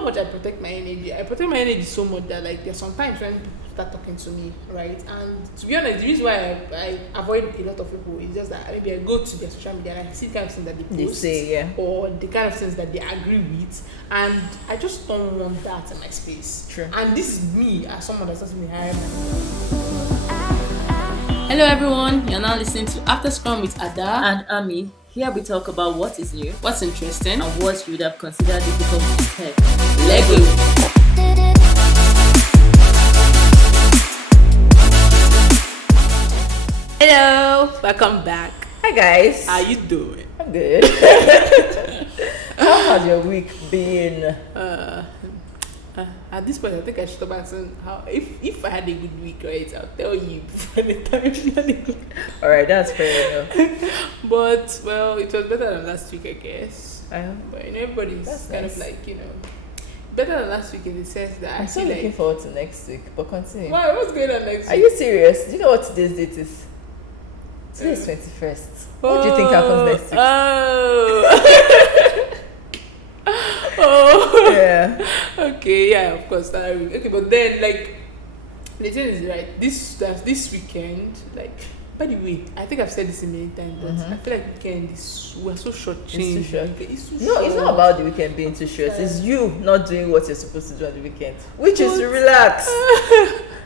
how much I protect my energy. I protect my energy so much that like there's sometimes when people start talking to me, right? And to be honest, the reason why I avoid a lot of people is just that maybe I go to their social media and I see the kind of things that they post, or the kind of things that they agree with, and I just don't want that in my space. True. And this is me as someone that's not me higher than. Hello everyone, you're now listening to Afterscrum with Ada and Ami. Here we talk about what is new, what's interesting, and what you would have considered difficult to tell. Let's go. Hello, welcome back. Hi guys. How you doing? I'm good. How has your week been? At this point, I think I should stop asking how. If I had a good week, right, I'll tell you before the time if you had a good. All right, that's fair enough. But well, it was better than last week, I guess. But everybody's that's kind nice. of like better than last week in the sense that I'm still looking forward to next week. But continue. Why? What's going on next week? Are you serious? Do you know what today's date is? Today is 21st. What do you think happens next week? Oh. Yeah. Okay. Yeah. Of course. Okay. But then, like, the thing is, right? This weekend, like. By the way, I think I've said this a million times, but I feel like weekend we're so short-changed. It's too short. It's too No, short. it's not about the weekend being too short. It's you not doing what you're supposed to do on the weekend, which is to relax.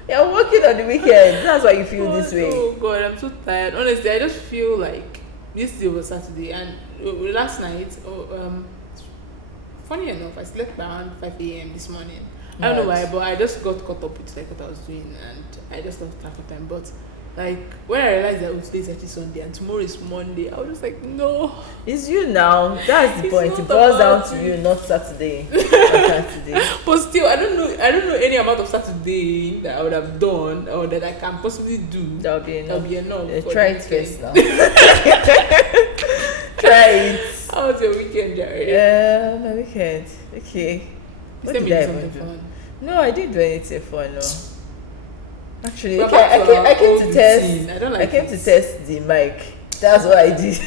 You're working on the weekend. That's why you feel this way. Oh God, I'm so tired. Honestly, I just feel like this day was Saturday, and last night, funny enough, I slept around 5 a.m. this morning. I don't know why, but I just got caught up with like what I was doing, and I just lost track of time. But like when I realized that today's actually Sunday and tomorrow is Monday, I was just like, no. It's you now. That's the It's point. not It boils down about to me. you, not Saturday. Or Saturday. But still, I don't know any amount of Saturday that I would have done or that I can possibly do. That'll be enough. That'll be enough. Yeah, for try the it weekend. first now. Try it. How was your weekend, Jared? Yeah, my weekend. Okay. What Tell me did I something even do? fun. No, I didn't do anything fun. No. Actually, But okay, apart from I came our to own test. routine, I don't like I came it. to test the mic. That's what I did.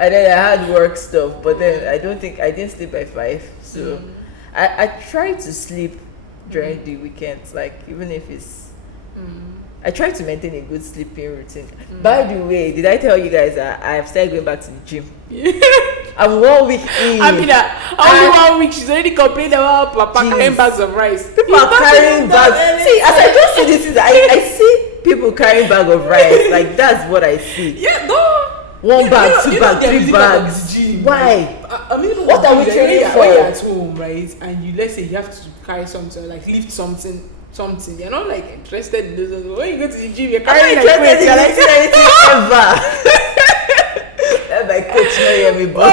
And then I had work stuff, but then I didn't sleep by 5. So I try to sleep during the weekends, like even if it's. I try to maintain a good sleeping routine. By the way, did I tell you guys that I have started going back to the gym? I'm 1 week in. I mean, only 1 week, she's already complaining about Papa carrying bags of rice. People are carrying bags. See, as I just see this, I see people carrying bag of rice. Like that's what I see. Yeah, no. One bag, two bag, they're 3 using bags. of the gym, Why? I mean, What are we training when for? When you're at home, right, and you let's say you have to carry something, like lift something. You're not like interested in those. When you go to the gym, you're I'm not carrying interested like in lifting anything ever. That's my coach not hear me, but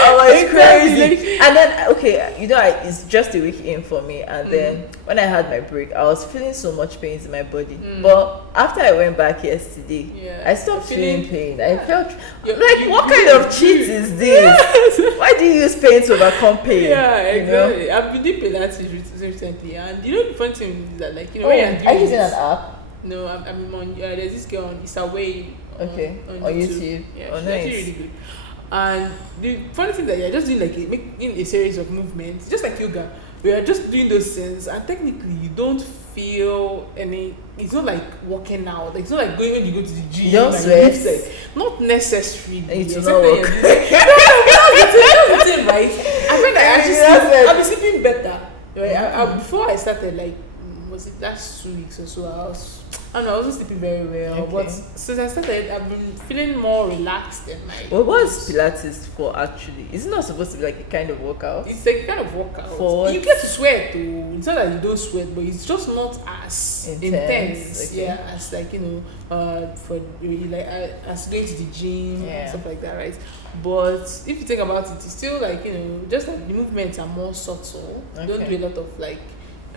oh, it's crazy. And then it's just a week in for me. And then when I had my break, I was feeling so much pain in my body. But after I went back yesterday, I stopped feeling pain. I felt like, what kind of cheat is this? Why do you use pain to overcome pain? Yeah, exactly. You know? I've been doing Pilates recently, and the funny thing is that, like, when you're doing are you using this- an app? No, I'm on. There's this girl on Isaway. Okay, on YouTube. Yeah, Oh, she's nice. actually really good. And the funny thing is that you're just doing making a series of movements, just like yoga. We are just doing those things, and technically you don't feel any. It's not like working out. Like, it's not like going when you go to the gym. You don't like, sweat. not necessarily. It will Except not that work. you're doing- No, that's the thing, right? I feel like I've been sleeping better. Right? Before I started, like, was it last 2 weeks or so? I wasn't sleeping very well. Okay. But since I started, I've been feeling more relaxed and like. Well, what's Pilates for actually? It's not supposed to be like a kind of workout. It's like a kind of workout. For what? You get to sweat though. It's not that you don't sweat, but it's just not as intense. Okay. Yeah, as like for really like as going to the gym and stuff like that, right? But if you think about it, it's still like just like the movements are more subtle. You don't do a lot of like.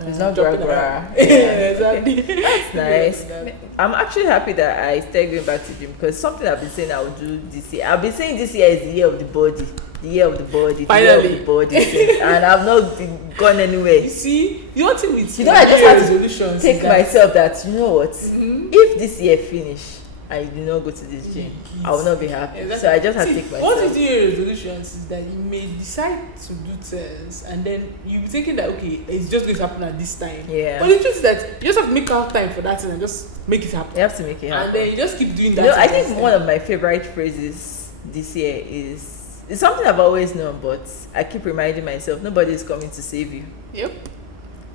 It's not jumping gra-gra. around. Yeah. Exactly. That's nice. I'm actually happy that I started going back to gym because something I've been saying I would do this year. I've been saying this year is the year of the body. The year of the body. Finally. The year of the body. And I've not gone anywhere. You see, the one thing with I just have to resolutions take is that myself that, you know what? If this year finish and you do not go to this gym, I will not be happy. Exactly. So I just have to See, take myself. what you do in resolutions is that you may decide to do things and then you be thinking that okay, it's just going to happen at this time. Yeah. But the truth is that you just have to make out time for that thing and just make it happen. You have to make it happen. And then you just keep doing that. You know, I think one of my favorite phrases this year is, it's something I've always known, but I keep reminding myself, nobody is coming to save you. Yep.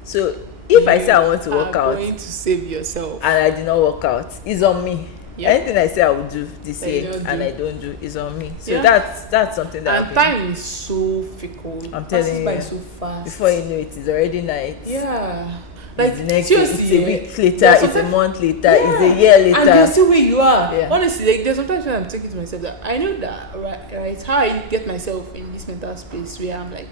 So if I say I want to work You are out going to save yourself. and I do not work out, it's on me. Yep. Anything I say I will do this That you year don't and do. I don't do is on me. So Yeah. that's something that And time is so fickle. I'm It passes telling by you, so fast. before you know it, it's already night. Yeah. It's the next day, it's seriously, a week yeah, later, it's a sometimes- month later, it's a year later. And you're still where you are. Yeah. Honestly, like there's sometimes when I'm thinking to myself that I know that right how I get myself in this mental space where I'm like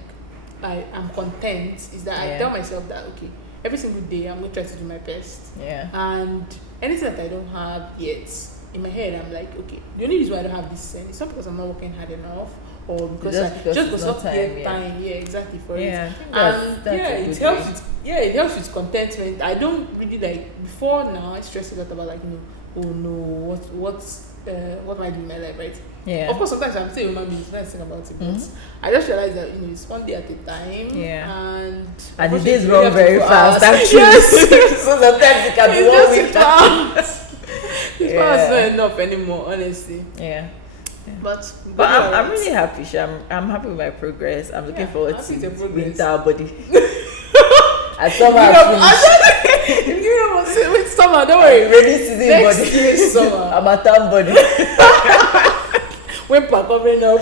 I'm content is that Yeah. I tell myself that okay, every single day I'm gonna try to do my best. Yeah. And anything that I don't have yet, in my head I'm like, okay, the only reason why I don't have this it's not because I'm not working hard enough or because Just because just it's because not not time, yet yeah. time, yeah, exactly for Yeah, I it. think And that's yeah, a it good helps way. with it helps with contentment. I don't really like before now I stress a lot about like, you know, oh no, what am I doing in my life, right? Yeah. Of course, sometimes I'm still human being, nice thing about it, but I just realized that, you know, it's one day at a time. Yeah. And And the unfortunately, days we run have very 24 fast, hours. actually. Yes. So sometimes it can be It's one just week. fast. It's Yeah. not enough anymore, honestly. Yeah. But I'm really happy. I'm happy with my progress. I'm looking Yeah, forward happy to with your progress. winter body. I somehow finished. You know, wait, summer, don't I'm worry. ready season Next body. year is summer. I'm a town body. When per covering up.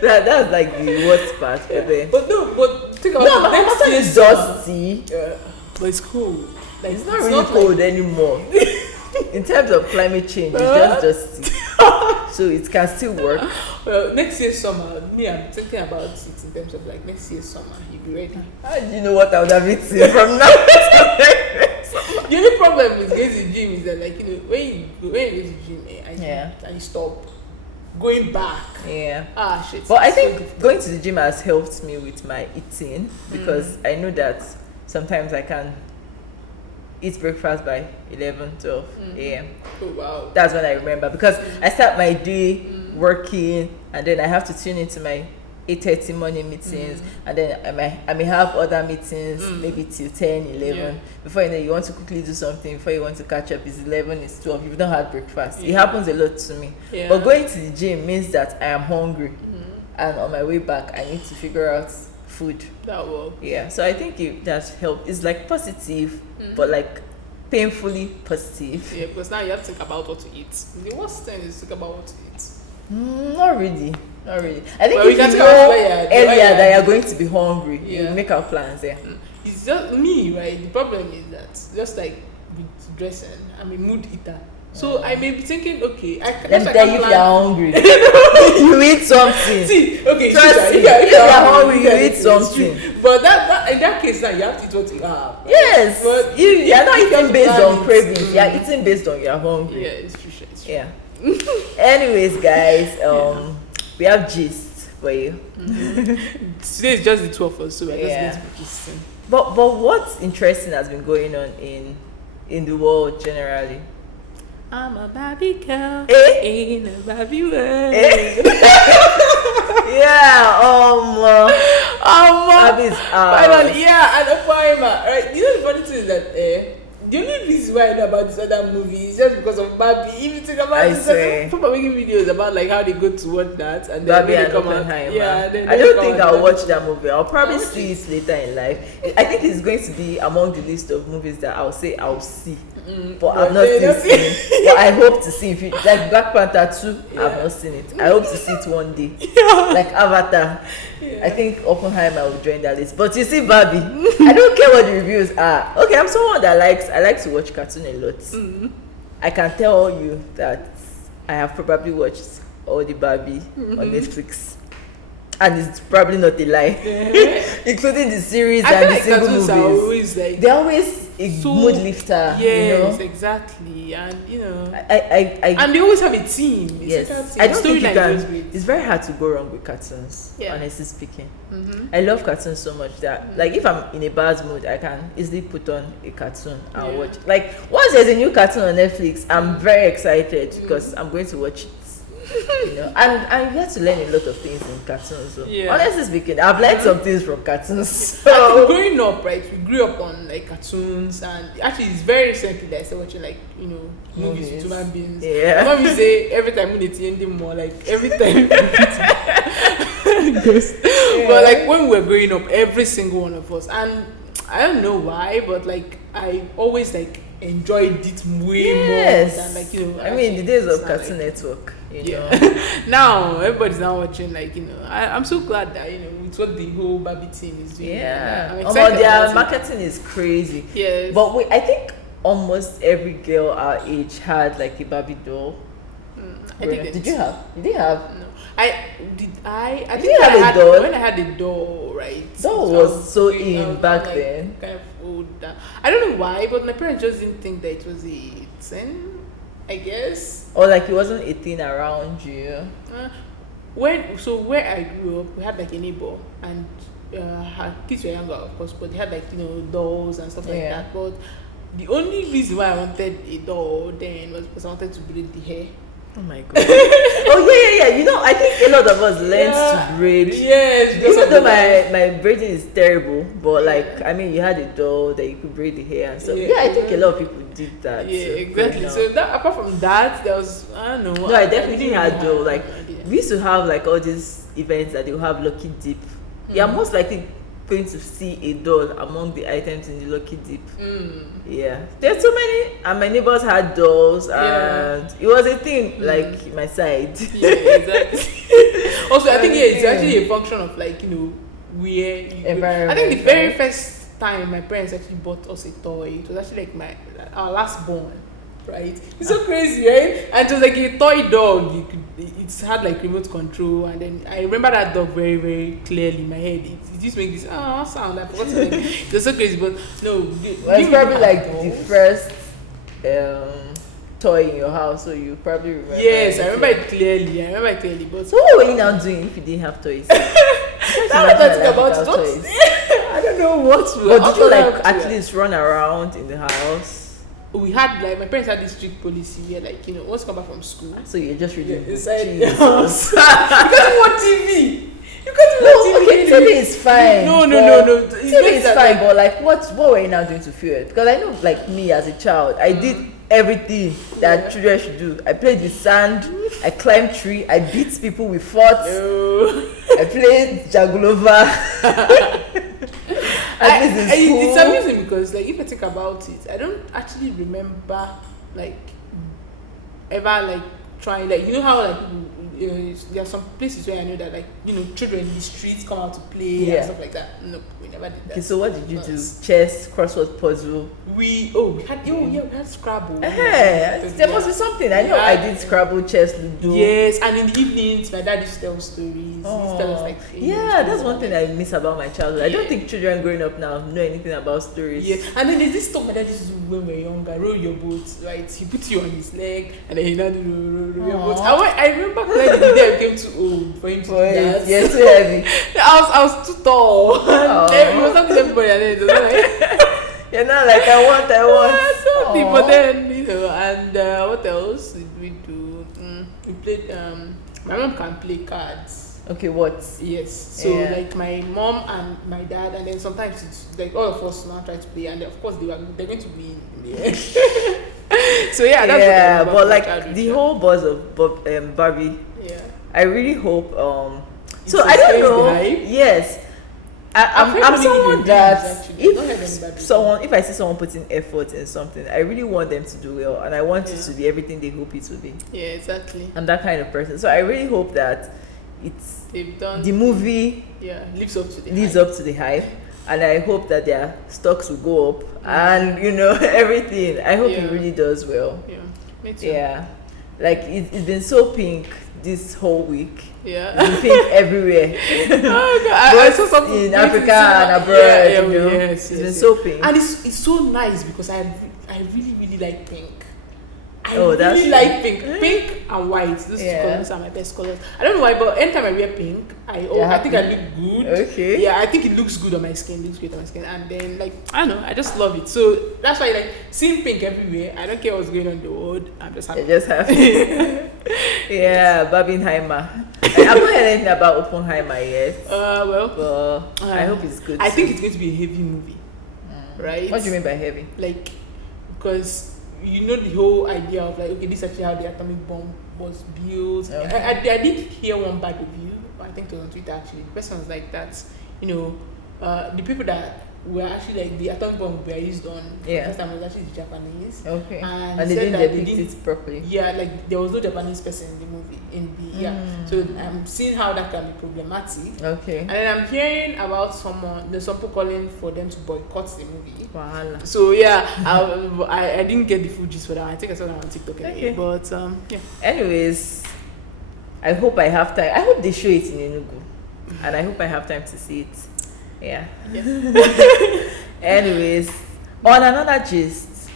That's like the worst part. Yeah. But then, But think about no, it. my Next matter year is summer. dusty. Yeah, but it's cool. Like It's not really cold anymore. In terms of climate change, it's just dusty. So it can still work. Well, next year summer, I'm thinking about it in terms of like next year summer, you'll be ready. How do you know what I would have eaten from now? The only problem with going to the gym is that, like, you know, when you go to the gym and you stop going back. Yeah. Shit. But I it's so think difficult. going to the gym has helped me with my eating because I know that sometimes I can eat breakfast by 11, 12 a.m. Oh wow. That's when I remember because I start my day working and then I have to tune into my 8:30 morning meetings and then I may have other meetings maybe till 10, 11. Yeah. Before you know, you want to quickly do something, before you want to catch up, it's 11, it's 12. You've not had breakfast. It happens a lot to me. Yeah. But going to the gym means that I am hungry and on my way back, I need to figure out food. That will. Yeah, so I think that's helped. It's like positive, but like painfully positive. Yeah, because now you have to think about what to eat. The worst thing is to think about what to eat. Not really. Not really. I think Well, we if can you think about know where you're- earlier where you're- that you're going to be hungry, Yeah. you make our plans. Yeah. It's just me, right? The problem is that just like with dressing, I'm a mood eater. So I may be thinking, okay, Let me tell you, if you're hungry, you eat something. See, okay, Trust me, if you're hungry, you yeah, eat it's true. something. But that in that case, now you have to eat what you have. Right? Yes, But you're not if you eating based plan on it, cravings. You're eating based on you're hungry. Yeah, it's true. It's true. Yeah. Anyways, guys, we have gist for you. Today is just the two of us, so we're just Yeah. going to be gisting. But what's interesting has been going on in the world generally. I'm a Barbie girl Eh? in a Barbie world. Yeah, Barbie's out. Finally, yeah, and Oppenheimer, right? You know the funny thing is that the only reason why I know about this other movie is just because of Barbie. If you think about I it, swear. people are making videos about like how they go to watch that and then Barbie when and they come out. Oppenheimer. Yeah, then I they don't come think out I'll like- watch that movie. I'll probably I'll watch see it later in life. I think it's going to be among the list of movies that I'll say I'll see. But I've not they still don't seen it. But I hope to see it. Like Black Panther 2, I've not seen it. I hope to see it one day. Like Avatar. I think Oppenheimer will join that list. But you see, Barbie, I don't care what the reviews are. Okay, I'm someone that I like to watch cartoon a lot. I can tell you that I have probably watched all the Barbie on Netflix. And it's probably not a lie. Including the series I and feel the like single cartoons movies. are always like They're always a so mood lifter. yes, You know, exactly. And I and they always have a team. yes, I don't think you storyline can. goes great. It's very hard to go wrong with cartoons. Yeah. Honestly speaking, Mm-hmm. I love cartoons so much that like if I'm in a bad mood, I can easily put on a cartoon and Yeah. watch. Like once there's a new cartoon on Netflix, I'm very excited because I'm going to watch it. You know, and you have to learn a lot of things in cartoons. So. Yeah. Honestly speaking, I've learned some things from cartoons. I think So growing up, right, we grew up on like cartoons, and actually it's very recently that I started watching like movies Movies. with human beings. Yeah. My mom used to say every time when it's ending more, like every time. But like when we were growing up, every single one of us, and I don't know why, but like I always like enjoyed it way yes, more than like I mean the days of it's not, Cartoon Network. You know. yeah. Now everybody's now watching like I'm so glad that it's what the whole Barbie team is doing. Yeah, I'm excited their about it. marketing is crazy. Yes. But wait, I think almost every girl our age had like a Barbie doll. I didn't. Did you have? You didn't have? No. I Did think you have I a had doll? when I had a doll, right? Doll I was so going in out, back like, then. Kind of old. I don't know why, but my parents just didn't think that it was a 10, I guess. Or like it wasn't a thing around you. Where I grew up, we had like a neighbor, and her kids were younger, of course, but they had like dolls and stuff like Yeah. that. But the only reason why I wanted a doll then was because I wanted to braid the hair. Oh my god. Oh yeah. You know, I think a lot of us learned to braid. Yes, because Even of though the- my braiding is terrible, but like I mean, you had a doll that you could braid the hair and stuff. Yeah. Yeah, I think a lot of people did that. Yeah, so, exactly. growing So up. that apart from that, there was I don't know. No, I definitely didn't had really though. have- Like I didn't. we used to have like all these events that they will have lucky dip. You're most likely going to see a doll among the items in the lucky dip. Yeah, there's so many, and my neighbors had dolls, and it was a thing like my side. Yeah, exactly. Also, I think it's actually a function of like where you Environment, I think the very right? first time my parents actually bought us a toy, it was actually like our last born, right? It's so crazy, right? And it was like a toy dog. It had like remote control, and then I remember that dog very, very clearly in my head. It used to make this sound. I forgot to it was so crazy, but no. Well, it's probably like the first toy in your house, so you probably remember. Yes, I it. remember it clearly. But So what were you now doing if you didn't have toys? now that I think about it, don't- I don't know what. But did you like at least run around in the house? We had like my parents had this strict policy where like once you come back from school, So you're just reading books. inside the Jesus. house. You can't watch TV. You can't No, watch TV. okay, TV is fine. No. but It's TV better is than, fine, like- but like, what were you now doing to feel it? Because I know, like me as a child, I did everything that children should do. I played with sand. I climbed tree. I beat people with forts. No. I played Jagulova. At least in school. It's amusing because like if I think about it, I don't actually remember like ever like trying like how like there are some places where I know that like children in the streets come out to play Yeah. and stuff like that. No, we never did that. Okay, so what did you do? Yes. Chess, crossword puzzle. We had Scrabble. There must be something. I know I did Scrabble, chess, Ludo. Yes, and in the evenings, my dad used to tell stories. He used to tell us like Yeah, that's one thing I miss about my childhood. I don't Yeah. think children growing up now know anything about stories. Yeah, and then there's this stuff my dad used to do when we were younger. Row your boat, right? He put you on his leg, and then he now do row your boat. I remember clearly the day I became too old for him to do that. Yeah, too heavy. I was too tall. It was not everybody, and then it was like. You're not like I want. Something, Aw. but then and what else did we do? We played. My mom can play cards. Okay, what? Yes. So Yeah. like my mom and my dad, and then sometimes it's like all of us now try to play, and of course they're going to win. Yeah. So yeah, that's what I Yeah, remember but from like childhood. the whole buzz of Barbie, Yeah. I really hope. It So I don't sustains the know. hype. Yes, I've heard I'm many someone reviews, that actually. I've not heard anybody. if I see someone putting effort in something, I really want them to do well, and I want it to be everything they hope it will be. Yeah, exactly. I'm that kind of person, so I really hope that it's They've done. the movie Lives up to the. lives hype. up to the hype, and I hope that their stocks will go up and everything. I hope Yeah. it really does well. Yeah. Me too. Yeah. Like it's been so pink this whole week. Yeah. It's been pink everywhere. Oh God. I saw Both something in pink Africa cinema. and abroad. Yeah, You know, yes, it's been yes. so pink. And it's so nice because I really like pink. I Oh, that's really true. like pink and white. Those two Yeah. colors are my best colors. I don't know why, but anytime I wear pink, I think I look good. Okay. Yeah, I think it looks good on my skin. Looks great on my skin, and then like I don't know, I just love it. So that's why like seeing pink everywhere. I don't care what's going on in the world. I'm just happy. You just have yeah, Barbenheimer. I've not heard anything about Oppenheimer yet. Well, But I hope it's good. I think it's going to be a heavy movie, right? What do you mean by heavy? Like, because you know the whole idea of like, okay, this is actually how the atomic bomb was built. Okay. I did hear one bad review. I think it was on Twitter actually. The person was like that, you know, the people that were actually like the atomic bomb were used on Yeah. the first time was actually the Japanese. Okay. And And they they said didn't that they depict it properly. Yeah, like there was no Japanese person in the movie So I'm seeing how that can be problematic. Okay. And then I'm hearing about there's some people calling for them to boycott the movie. Wahala. So yeah, I didn't get the full gist for that. I think I saw that on TikTok anyway. Okay. But yeah. Anyways, I hope I have time. I hope they show it in Enugu. And I hope I have time to see it. Yeah. Anyways, on another gist,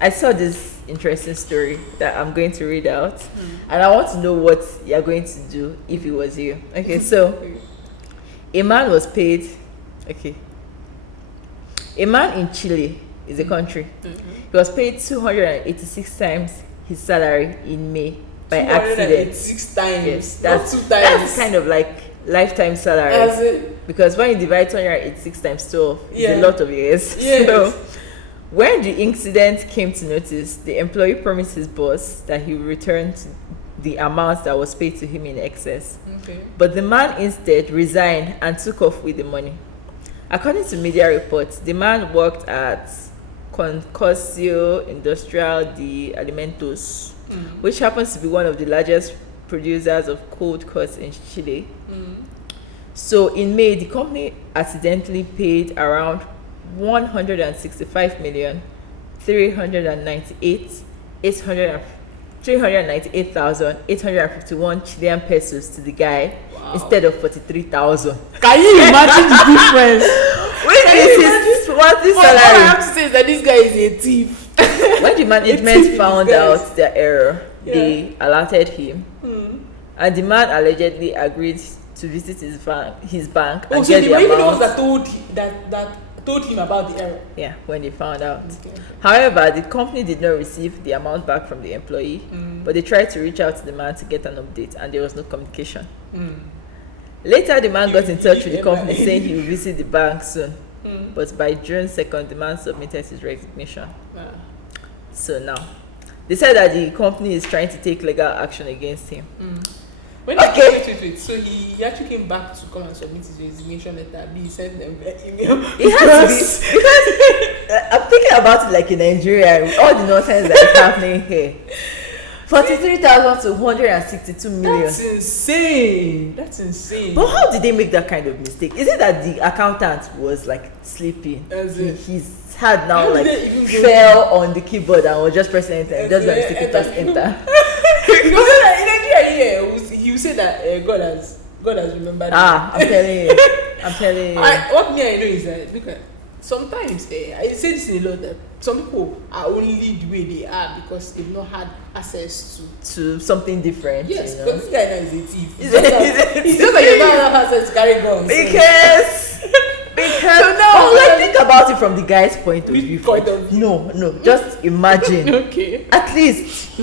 I saw this interesting story that I'm going to read out. And I want to know what you're going to do if it was you. Okay, so a man was paid. Okay. A man in Chile is a country. He was paid 286 times his salary in May by accident. 6 times. Yes, Not 2 that's times. kind of like lifetime salary. As in, Because when you divide 286 times 12, it's Yeah. a lot of years. Yes. So, when the incident came to notice, the employee promised his boss that he would return to the amount that was paid to him in excess. okay. But the man instead resigned and took off with the money. According to media reports, the man worked at Consorcio Industrial de Alimentos, which happens to be one of the largest producers of cold cuts in Chile. So in May, the company accidentally paid around 398,851 Chilean pesos to the guy instead of 43,000. Can you imagine the difference? Which is his monthly All I salary. have to say is that this guy is a thief. When the management found out their error, Yeah. they alerted him, and the man allegedly agreed to visit his bank Oh, and so get they the were even the amount. ones that told him about the error. Yeah, when they found out. Okay. However, the company did not receive the amount back from the employee, but they tried to reach out to the man to get an update, and there was no communication. Later, the man got in touch with the company saying he will visit the bank soon, but by June 2nd, the man submitted his resignation. So now, they said that the company is trying to take legal action against him. When wait. So he actually came back to come and submit his resignation letter. He sent them an email. It has to be because I'm thinking about it like in Nigeria, with all the nonsense that is happening here. 43,000 to 162 million. That's insane. That's insane. But how did they make that kind of mistake? Is it that the accountant was like sleeping? As in- His hand now How did like they even go fell on the keyboard and was just pressing enter. As Just by in, mistake, press enter. Because in Nigeria, he will say that God has remembered. I'm telling you. What me I know is that look at sometimes I say this in a lot that some people are only the way they are because they've not had access To something different. Yes, you know? because this guy now is a thief. He's a It's just like you don't have access to carry guns. Because So now, think about it from the guy's point of Which view. point of view? No, just imagine. Okay. At least.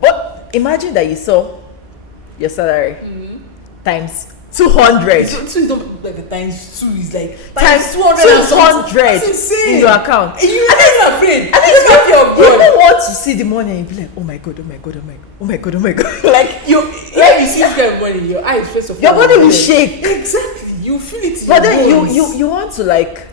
But imagine that you saw your salary times 200 So it's not like a times 2 is like times 200 200 in your account. And you're not afraid. I think It's not fear of you God. don't want to see the money and you be like, oh my god. Like you see this kind of money, your eyes first of all. Your body will like, shake. Exactly. You feel it. In But your then bones. you want to like,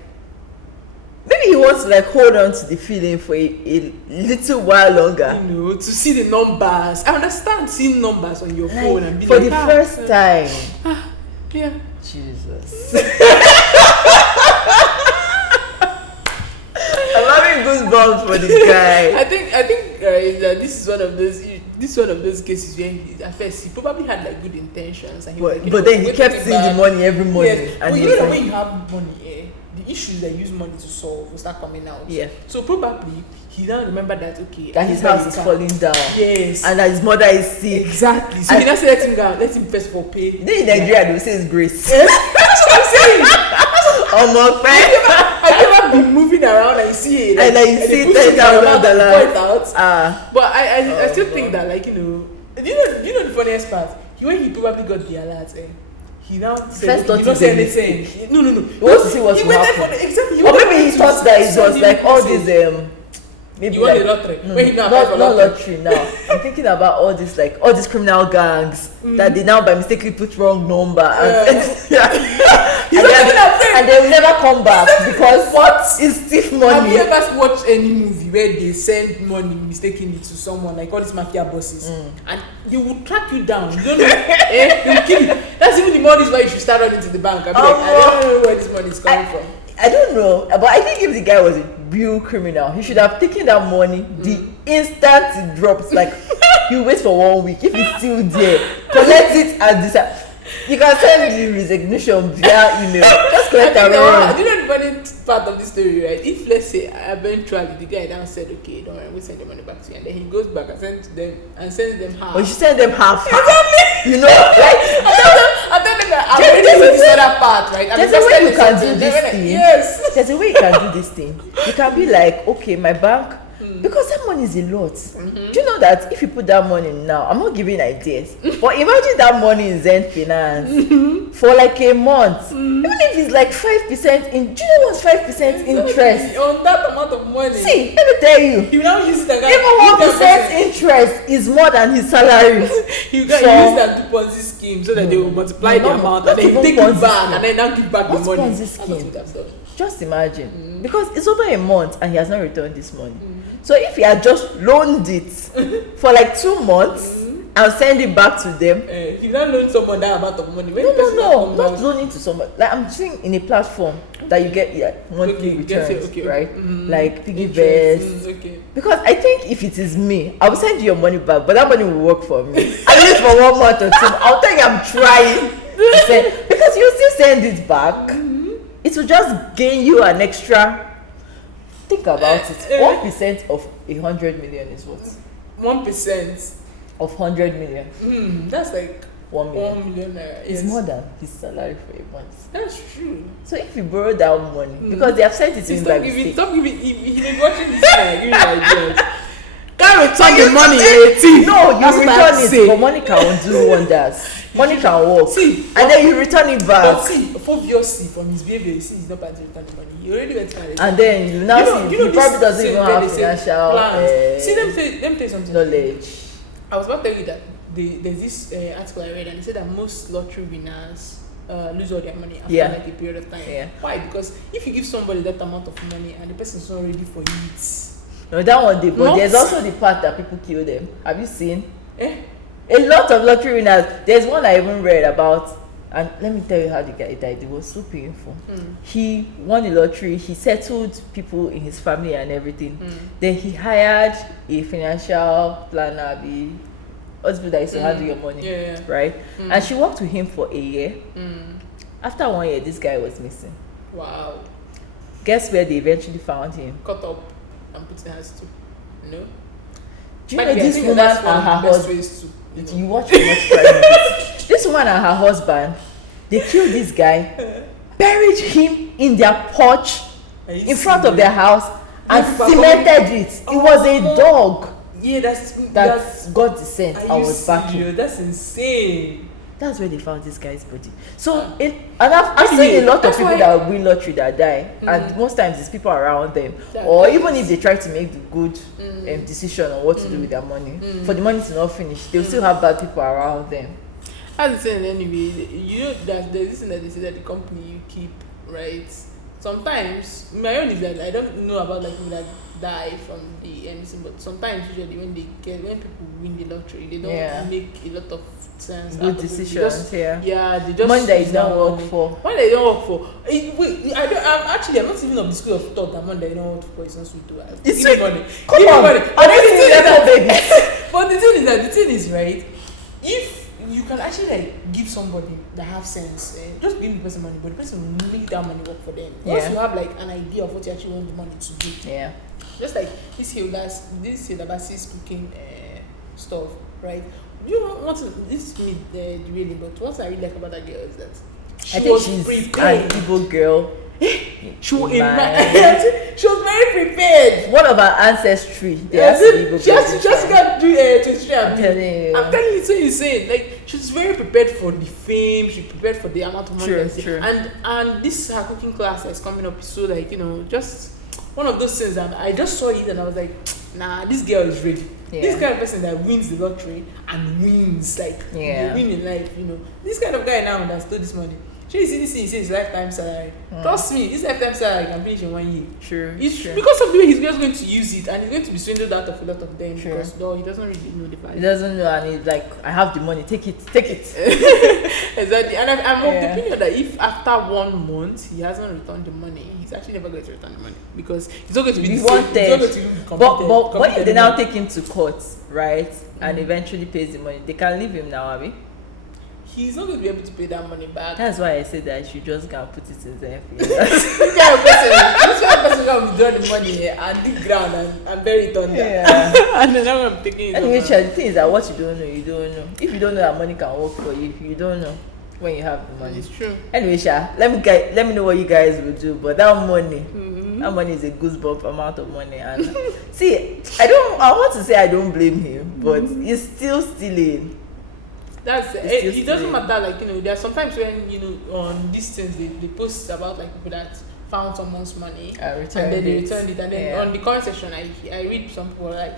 maybe he wants to like hold on to the feeling for a little while longer. You know, to see the numbers. I understand seeing numbers on your phone and be For like, the first time. yeah. Jesus. I'm having goosebumps for this guy. I think that this is one of those this one of those cases where at first he probably had like good intentions, and he was like, but then he kept seeing the money every morning. Yes. And But he you was know that like, when you have money, the issues that you use money to solve will start coming out. Yeah. So probably he now remember that okay, that his house is falling down. Yes. And that his mother is sick. Exactly. So he now say let him go, let him first for pay. You know in Nigeria they will say it's grace. Yes. That's what I'm saying. Have you ever been moving around and you see it? And then you see $10,000. Point out. But I still think that, like, you know the funniest part? When he probably got the alert, he now said First he don't say anything. No. He wants to see what He will waited happen. for exactly. Or maybe he thought that it was like all these maybe you want like, the lottery? No, When he now not apply for lottery now. I'm thinking about all these criminal gangs that they now by mistakenly put wrong number and they will never come back because it's thief Have money. you ever watched any movie where they send money mistakenly to someone, like all these mafia bosses, and they will track you down? You don't know, they will kill you. That's even the more reason why you should start running to the bank. I don't know where this money is coming from. I don't know, but I think if the guy was a real criminal, he should have taken that money the instant it drops. Like, you wait for 1 week. If it's still there, collect it and decide. You can send the resignation via email. Just collect and run. Do you know the funny part of this story, right? If, let's say, eventually the guy now said, okay, don't worry, we'll send the money back to you, and then he goes back and sends them half. Or you should send them half. Exactly. You know, like, I tell them that I'm ready with this other part, right? there's a way you can do this thing. Yes. There's a way you can do this thing. You can be like, okay, my bank, because that money is a lot. Do you know that if you put that money now, I'm not giving ideas, but imagine that money in Zen Finance for like a month, even if it's like 5% in. Do you know what's 5% interest on that amount of money? See, let me tell you, You now use it again. even 1% interest is more than his salary. You can use that to Ponzi scheme so that they will multiply the amount and then take it back and then now give back the What's money. Ponzi That's what scheme? we have done. Just imagine, because it's over a month and he has not returned this money. So if he had just loaned it for like 2 months and send it back to them. If you don't loan someone that amount of money, when No, not loaning to someone. Like, I'm saying in a platform that you get monthly returns, right? Like piggyvest. Okay. Because I think if it is me, I will send you your money back, but that money will work for me. At least for 1 month or 2. I'll tell you I'm trying to send, because you still send it back. It will just gain you an extra. Think about it. 1% of 100 million is what? 1% Of 100 million. That's like 1 million. 1 million naira. It's Yes. more than his salary for a month. That's true. So if you borrow that money, because they have sent it to him by mistake. Stop giving. If you're watching this guy, give me ideas. Can't return the money, thief. No, you That's what I return it, say. but money can do wonders. Money can work. See, and then you return it But back. see, obviously from his behavior, you see he's not planning to return the money. He already went to And then you now see he probably doesn't even have financial See, let me tell you something. knowledge. I was about to tell you that there's this article I read, and they said that most lottery winners lose all their money after like a period of time. Yeah. Why? Because if you give somebody that amount of money and the person is not ready for it, No, that one did, but Not- there's also the part that people kill them. Have you seen? eh? A lot of lottery winners. There's one I even read about, and let me tell you how the guy died. It was so painful. He won the lottery. He settled people in his family and everything. Then he hired a financial planner, what's that used to handle your money, Yeah. right? And she worked with him for a year. After 1 year, this guy was missing. Wow. Guess where they eventually found him? Cut up and put hands to. No. Do you know this woman and her husband? To, You watch too much crime movies. This woman and her husband, they killed this guy, buried him in their porch in front of their house, and cemented it. It was a dog Yeah, that got the scent. I was backing. That's insane. That's where they found this guy's body. So, and I've seen a lot of people that win lottery that die, and most times it's people around them, or even if they try to make the good decision on what to do with their money, for the money to not finish, they'll still have bad people around them. As the saying anyway, you know that there's this thing that they say that the company you keep, right? Sometimes my own is that I don't know about like people that die from the anything, but sometimes usually when people win the lottery, they don't make a lot of sense. Good decisions, they just money that is not work for. Money they don't work for. I'm not even of the school of thought that money they don't work for is not sweet to have. It's Give me sweet. money. Come Give me on, money. are they still little babies? But the thing is, right? If you can actually like give somebody that have sense, just give the person money, but the person will make that money work for them. Once you have like an idea of what you actually want the money to do. Yeah. Just like this Hilda's cooking stuff, right? You know what? This is me really, but what I really like about that girl is that I think she's an Igbo girl. She was very prepared. One of her ancestry. She just got to 23. I'm telling you, it's so insane. Like she's very prepared for the fame. She prepared for the amount of money. True. And this her cooking class that's coming up is so like just one of those things. And I just saw it and I was like, nah, this girl is ready. Yeah. This kind of person that wins the lottery and wins they win in life. This kind of guy now that stole this money. He says his lifetime salary. Trust me, this lifetime salary can finish in 1 year. True. Because of the way he's just going to use it and he's going to be swindled out of a lot of them because he doesn't really know the value. He doesn't know, and he's like, I have the money, take it. Exactly. And I'm of the opinion that if after 1 month he hasn't returned the money, he's actually never going to return the money because he's not going to be But if they now take him to court, right, and eventually pays the money, they can leave him now, Abby. He's not going to be able to pay that money back. That's why I said that I should just go and put it in there. This kind of person will withdraw the money and dig ground and bury it under. Yeah. And then I'm taking it. Anyway, the thing is that what you don't know. If you don't know that money can work for you, you don't know when you have the money. It's true. Anyway, let me know what you guys will do. But that money, that money is a goosebump amount of money. And see, I want to say I don't blame him, but he's still stealing. It doesn't matter, like there are sometimes when on these things they post about like people that found someone's money and then they returned it, and then on the comment section I read some people like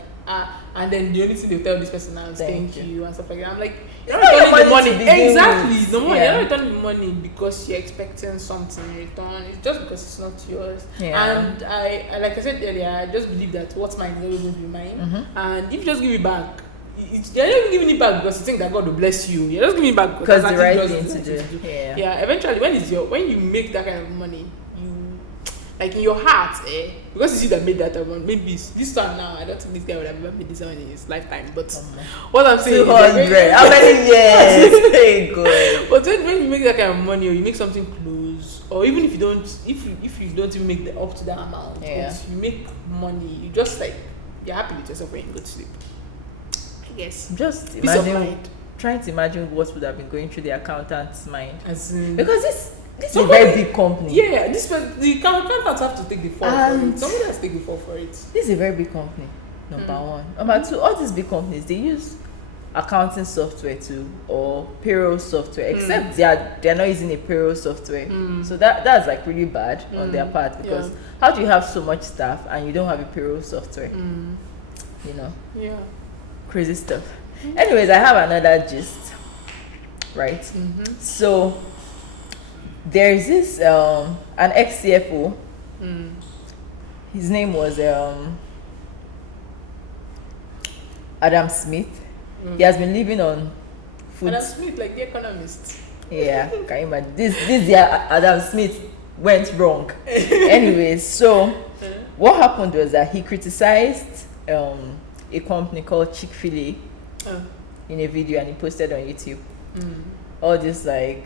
and then the only thing they tell this person now is thank you and stuff like that. I'm like, you're not returning the money. Exactly, the money. You're not returning the money because you're expecting something in return. It's just because it's not yours. And I like I said earlier, I just believe that what's mine is always going to be mine. And if you just give it back, you're not even giving it back because you think that God will bless you. You're just giving it back because the right thing to do. Yeah. Eventually, when you make that kind of money, you like in your heart, because it's you that made that money. Maybe this time now, I don't think this guy would have ever made this money in his lifetime. But what I'm saying 200. How many years? Very good. But when you make that kind of money, or you make something close, or even if you don't even make up to that amount, but you make money, you just like you're happy with yourself when you go to sleep. Yes. Just imagine, trying to imagine what would have been going through the accountant's mind. Because this is a very big company. Yeah, the accountants have to take the fall for it. Somebody has to take the fall for it. This is a very big company, number one. Number two, all these big companies, they use accounting software too, or payroll software, except they're not using a payroll software. So that's like really bad on their part, because how do you have so much staff and you don't have a payroll software? Yeah. Crazy stuff. Anyways, I have another gist, right? So there's this an ex-CFO. His name was Adam Smith. He has been living on food. Adam Smith, like the economist. Yeah, can you imagine? This year Adam Smith went wrong. Anyways, so what happened was that he criticized a company called Chick-fil-A in a video, and he posted on YouTube. All this like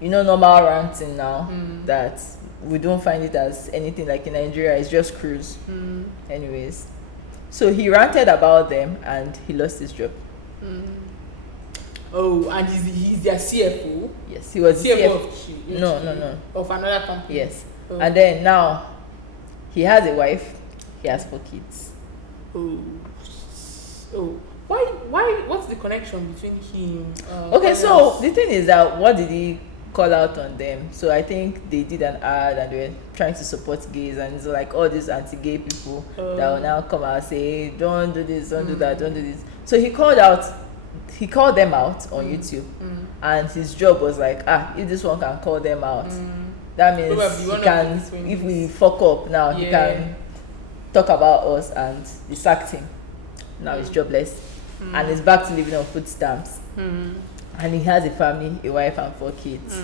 normal ranting now that we don't find it as anything like in Nigeria, it's just cruise. Anyways, so he ranted about them and he lost his job. Oh, and he's their CFO? Yes, he was CFO No. Of another company? Yes. And then now he has a wife, he has 4 kids. Why? What's the connection between him? Okay, so the thing is that what did he call out on them? So I think they did an ad and they were trying to support gays, and it's like all these anti-gay people that will now come out and say, don't do this, don't do that, don't do this. So he called them out on YouTube, and his job was like, if this one can call them out, that means he can, if we fuck up now, he can talk about us, and they sacked him. Now he's jobless and he's back to living on food stamps, and he has a family, a wife and 4 kids.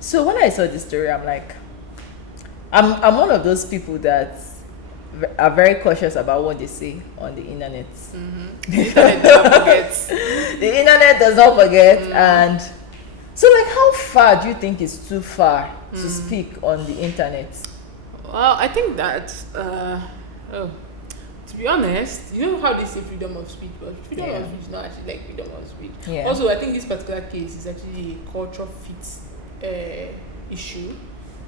So when I saw this story, I'm like, I'm one of those people that are very cautious about what they say on the internet. The internet never forgets. The internet does not forget. And so, like, how far do you think is too far to speak on the internet? Well, I think that, to be honest, you know how they say freedom of speech, but freedom of speech is not actually like freedom of speech. Yeah. Also, I think this particular case is actually a culture fit issue.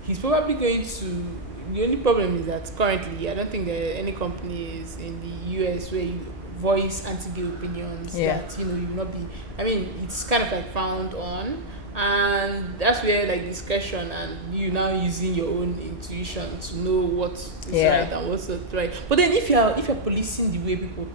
He's probably going to. The only problem is that currently, I don't think there are any companies in the US where you voice anti-gay opinions that you will not be. I mean, it's kind of like frowned on, and that's where like discretion and you now using your own intuition to know what is right and what's not right. But then if you're policing the way people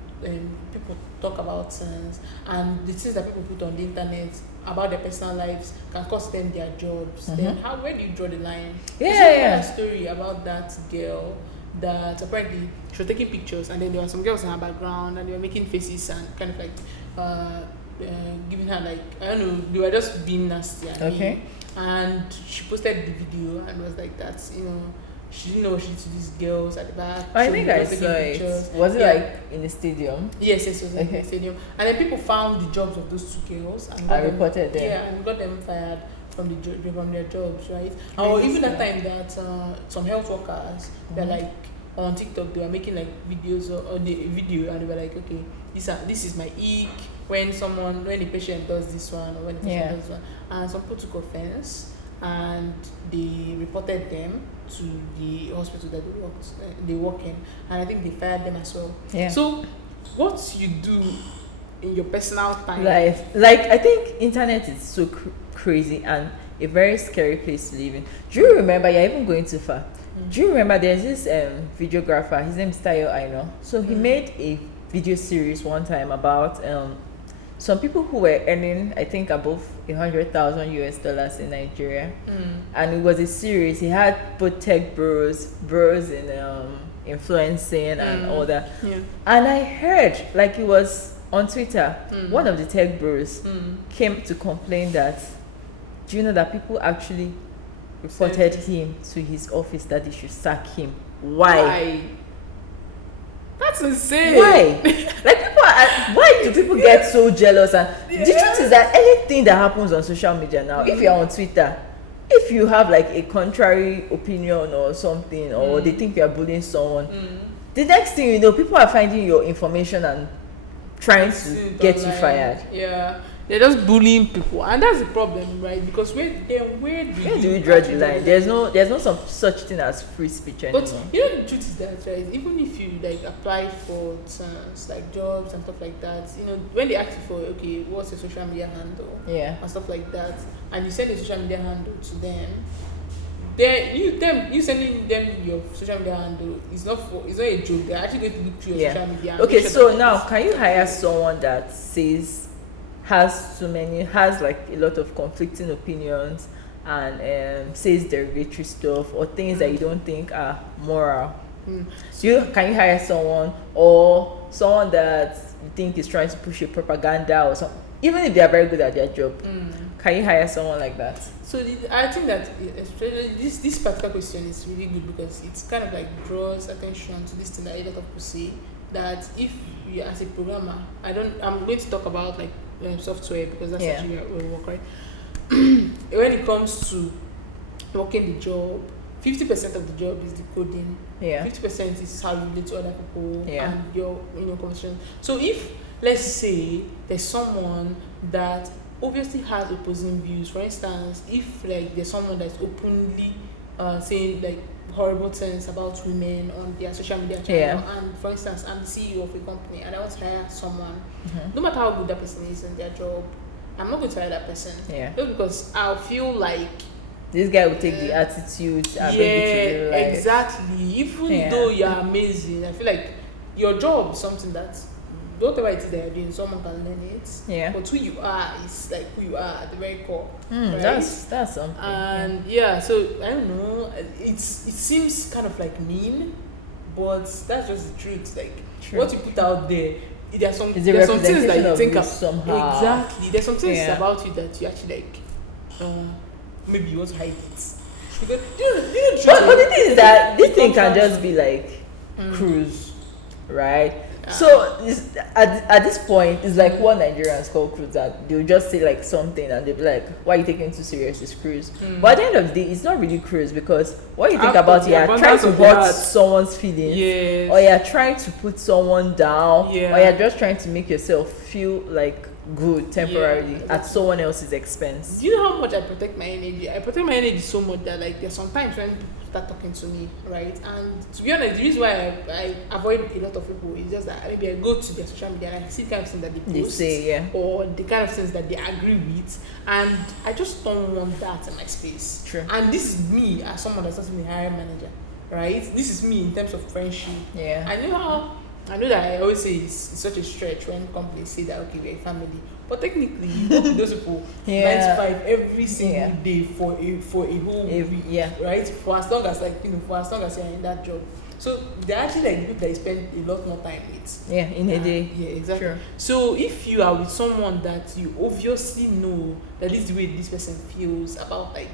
talk about things and the things that people put on the internet about their personal lives can cost them their jobs, then where do you draw the line? A story about that girl that apparently she was taking pictures and then there were some girls in her background and they were making faces and kind of like giving her like, I don't know, they were just being nasty and mean. And she posted the video and was like that, she didn't know what she did to these girls at the back. I think I saw it. Was it like in the stadium? Yes, it was in the stadium. And then people found the jobs of those two girls and reported them. Yeah, and got them fired from their jobs, right? Or even that time that some health workers, they're like on TikTok, they were making like videos or the video, and they were like, okay, this is my ick when the patient does this one or when the patient does one, and some people took offense and they reported them to the hospital that they work in, and I think they fired them as well. Yeah. So, what you do in your personal time? Like I think internet is so crazy and a very scary place to live in. Do you remember? You're even going too far. Do you remember? There's this videographer. His name is Tayo Aino. So he made a video series one time about some people who were earning, I think, above $100,000 in Nigeria, and it was a series. He had both tech bros in influencing and all that. Yeah. And I heard, like, it was on Twitter, one of the tech bros came to complain that, do you know that people actually reported him to his office that they should sack him? Why? That's insane. Why? Like, why do people get so jealous? And the truth is that anything that happens on social media now, if you're on Twitter, if you have like a contrary opinion or something, or they think you're bullying someone, the next thing you know, people are finding your information and trying to get you fired. Yeah. They're just bullying people, and that's the problem, right? Because where do we draw the line? There's no some such thing as free speech anymore. But the truth is that, right? Even if you like apply for like jobs and stuff like that, when they ask you for what's your social media handle, and stuff like that, and you send a social media handle to them, then you sending them your social media handle is not a joke. They're actually going to look through your social media. Okay, so now can you hire someone that has like a lot of conflicting opinions and says derogatory stuff or things that you don't think are moral? So can you hire someone that you think is trying to push a propaganda or something, even if they are very good at their job? Can you hire someone like that? So I think that especially this particular question is really good because it's kind of like draws attention to this thing that a lot of people say, that if you as a programmer, I'm going to talk about like software because that's actually where we work, right? When it comes to working the job, 50% of the job is the coding. 50% is how you relate to other people and your conversation. So if let's say there's someone that obviously has opposing views, for instance, if like there's someone that's openly saying like horrible things about women on their social media channel, and for instance I'm the CEO of a company and I want to hire someone, no matter how good that person is in their job, I'm not going to hire that person just because I'll feel like this guy will take the attitude and bring it to real life. Exactly. Even though you're amazing, I feel like your job is something that whatever it is that you're doing, someone can learn it. But who you are is like who you are at the very core. Right? That's something. And so I don't know. It seems kind of like mean, but that's just the truth. Like what you put out there, there's some things that you think of somehow. Exactly. There's some things about you that you actually like. Maybe you want to hide it. Because but the thing is that this thing can just be like cruise, right? So at this point, it's like what Nigerians call cruise, that they'll just say like something and they'll be like, why are you taking it too serious? It's cruise. But at the end of the day, it's not really cruise, because what you think about, you're trying to hurt someone's feelings, Yes. or you're trying to put someone down, Yeah. or you're just trying to make yourself feel like good temporarily Yeah. at someone else's expense. Do you know how much I protect my energy? I protect my energy so much that like there's sometimes when people start talking to me, right? And to be honest, the reason why I avoid a lot of people is just that maybe I go to their social media and I see the kind of things that they post, say, yeah. or the kind of things that they agree with, and I just don't want that in my space. True. And this is me as someone that's not even a hiring manager, right? This is me in terms of friendship. Yeah. I know that I always say it's such a stretch when companies say that, okay, we're a family, but technically you work with those people 9 to 5 every single day for a whole week, right? For as long as you're in that job, so they're actually like people that you spend a lot more time with. Yeah, in a day. Yeah, exactly. Sure. So if you are with someone that you obviously know that this is the way this person feels about like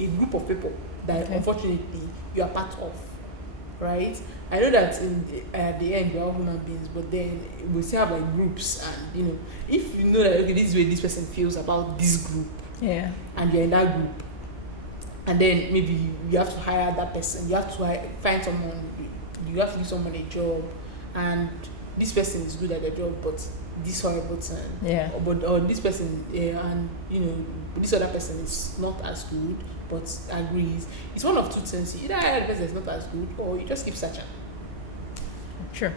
a group of people that unfortunately you are part of, right? I know that at the end we're all human beings, but then we still have like groups, and if you know that okay, this is where this person feels about this group, and you're in that group, and then maybe you have to hire that person, you have to find someone, you have to give someone a job, and this person is good at the job, but this horrible thing, or this person, and this other person is not as good but agrees. It's one of two things: you either hire the person that's not as good, or you just keep searching. Sure.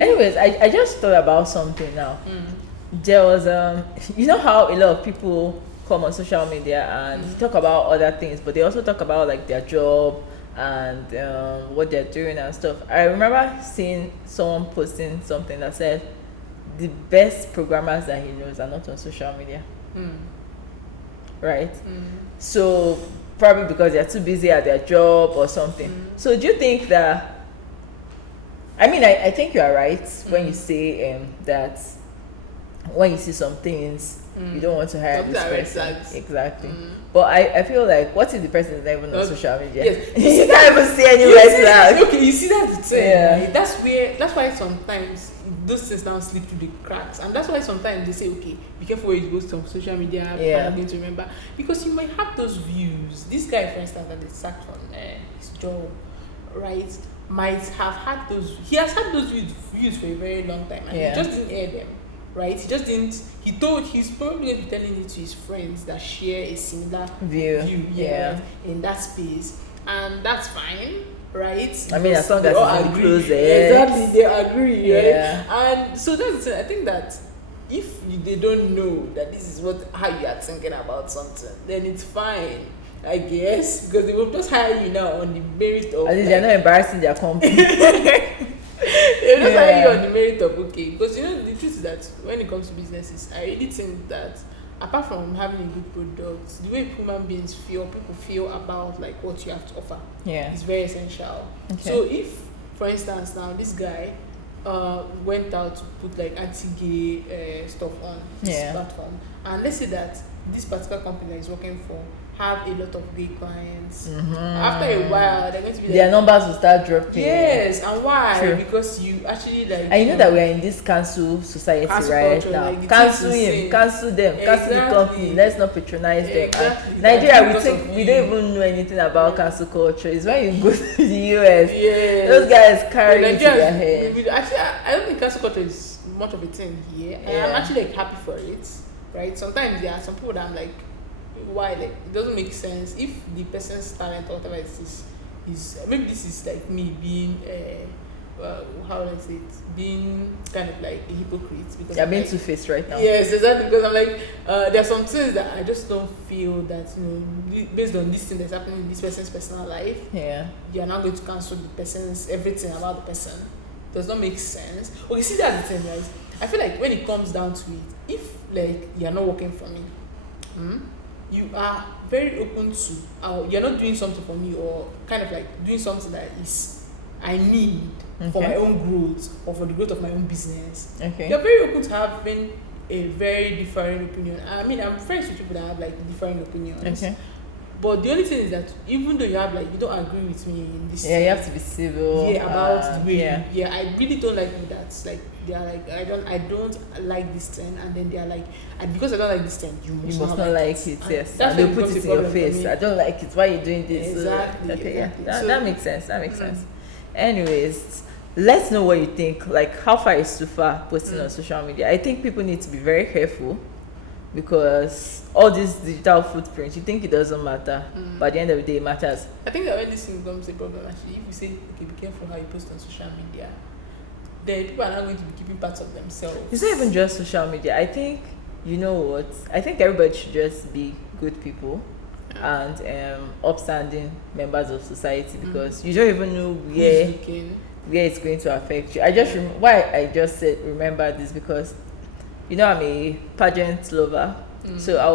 Anyways, I just thought about something now. There was you know how a lot of people come on social media and talk about other things, but they also talk about like their job and what they're doing and stuff. I remember seeing someone posting something that said the best programmers that he knows are not on social media. Right? So probably because they're too busy at their job or something. So do you think that, I think you are right when you say that when you see some things, you don't want to hire this person. Exactly. But I feel like, what if the person is not even on social media? Yes. You can't even see any red flag. Okay, you see that's the thing. Right? That's why sometimes those things now slip through the cracks, and that's why sometimes they say, okay, be careful where you go to social media. I'm going to remember, because you might have those views. This guy, for instance, that they sacked from his job, right, might have had those. He has had those views for a very long time, and he just didn't air them. Right? He just didn't. He's probably going to be telling it to his friends that share a similar view right, in that space, and that's fine, right? As long as it's close, exactly, they agree, right? And so that's the thing. I think that if they don't know that this is how you are thinking about something, then it's fine, I guess, because they will just hire you now on the merit of. At least they're not embarrassing their company. They'll just hire you on the merit of okay, because the truth is that when it comes to businesses, I really think that apart from having a good product, the way people feel about like what you have to offer is very essential. So if, for instance, now this guy went out to put like anti-gay stuff on this platform, and let's say that this particular company that he's working for have a lot of gay clients. After a while, they're going to be their numbers will start dropping. Yes, and why? True. Because you actually like. And you know that we are in this cancel society right culture, now. Like cancel him, cancel them, cancel the company. Let's not patronize them. And Nigeria, we don't even know anything about cancel culture. It's when you go to the US, those guys carry it to their head. Actually, I don't think cancel culture is much of a thing here. I'm actually like happy for it, right? Sometimes there are some people that I'm like, why, like it doesn't make sense if the person's talent or whatever it is maybe this is like me being how would I say it, being kind of like a hypocrite, because you're being two-faced right now. Yes, exactly, because I'm like there are some things that I just don't feel that based on this thing that's happening in this person's personal life, you're not going to cancel the person's everything about the person. Does not make sense. Okay, see, that's the thing, right? I feel like when it comes down to it, if like you're not working for me, you are very open to you're not doing something for me, or kind of like doing something that is I need for my own growth or for the growth of my own business. You're very open to having a very different opinion. I mean, I'm friends with people that have like different opinions. But the only thing is that even though you have like you don't agree with me in this, Yeah, you have to be civil. yeah, about the way, yeah. I really don't like it. That's like they are like I don't like this thing, and then they are like, and because I don't like this thing, you You must not like it, yes. And they'll put it in your face. I don't like it. Why are you doing this? Exactly. Okay, exactly. yeah. So, That makes sense. That makes sense. Anyways, let's know what you think. Like, how far is too far posting on social media? I think people need to be very careful because all this digital footprint, you think it doesn't matter, but at the end of the day, it matters. I think that when this thing becomes a problem, actually, if you say, okay, be careful how you post on social media, then people are not going to be keeping parts of themselves. It's not even just social media. I think, you know what? I think everybody should just be good people and upstanding members of society because you don't even know where it's going to affect you. I just why I just said remember this because you know I'm a pageant lover. So I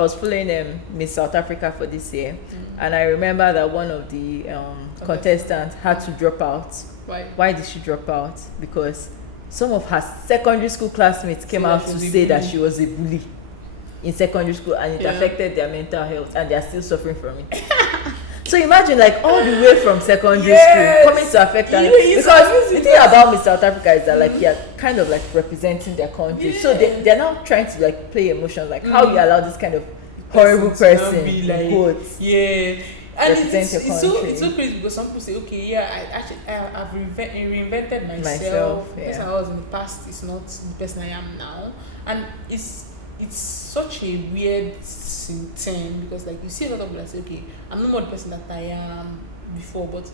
was following Miss South Africa for this year, and I remember that one of the contestants had to drop out. Why did she drop out? Because some of her secondary school classmates came out to say that she was a bully in secondary school, and it affected their mental health, and they are still suffering from it. So imagine like all the way from secondary school coming to affect them, because the thing about Miss South Africa is that like you're kind of like representing their country, so they're now trying to like play emotions, like how you allow this kind of horrible person like, quotes and represent your country. it's so crazy because some people say, okay, I've reinvented myself. The yeah. person I was in the past is not the person I am now, and it's such a weird thing because like you see a lot of people that say, okay, I'm no more the person that I am before, but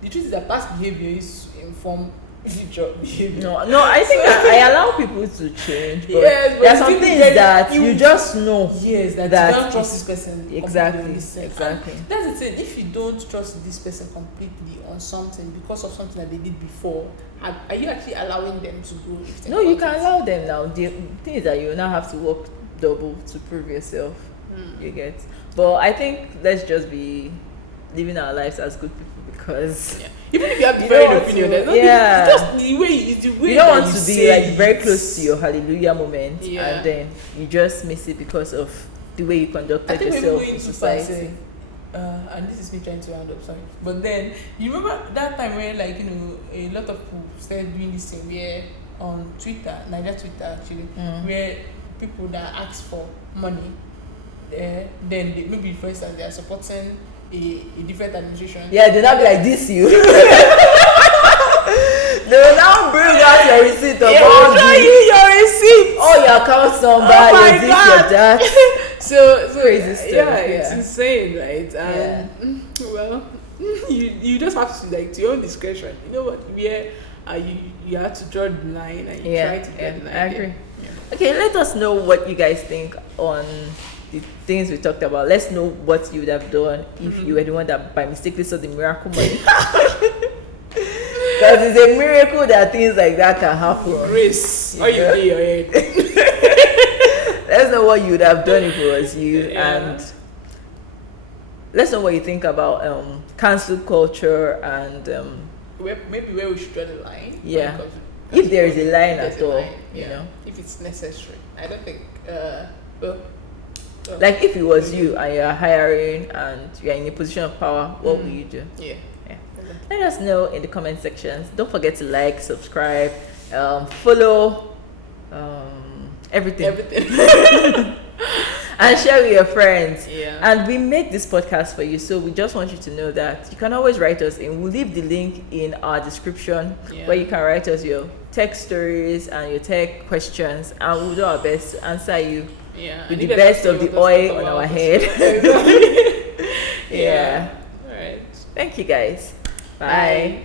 the truth is that past behavior is to inform future behavior. No, I think I allow people to change, but there are some things that you just know. Yes, that you don't trust this person. Exactly. And that's the thing. If you don't trust this person completely on something because of something that they did before, are you actually allowing them to go? No, you can allow them now. The thing is that you now have to work double to prove yourself. You get. But I think let's just be living our lives as good people because even if you have different opinion, it's just the way you don't want to be like very close to your hallelujah moment, and then you just miss it because of the way you conducted yourself in society. And this is me trying to round up, sorry. But then you remember that time where like a lot of people started doing this thing where on Twitter, Twitter actually, where people that ask for money, then they, maybe for instance they are supporting a different administration. Yeah, they'll not be like this you. They will now bring out your receipt of all show you your receipt. All your account number, your this, your that. So crazy stuff. Yeah, it's insane, right? And well, you just have to like to your own discretion. You know what? Where you have to draw the line and you try to get the line. I agree. Okay, let us know what you guys think on the things we talked about. Let's know what you would have done if you were the one that by mistake saw the miracle money. Because it's a miracle that things like that can happen. Grace. Or you lay your head. Let's know what you would have done if it was you, and let's know what you think about cancel culture and maybe where we should draw the line. Yeah. If there is a line at all, you know. If it's necessary. I don't think like if it was you and you're hiring and you're in a position of power, what would you do? Yeah. Let us know in the comment sections. Don't forget to like, subscribe, follow, everything. And share with your friends. And we make this podcast for you, so we just want you to know that you can always write us in. We'll leave the link in our description where you can write us your tech stories and your tech questions, and we'll do our best to answer you with the best of the oil on our head. All right. Thank you guys. Bye.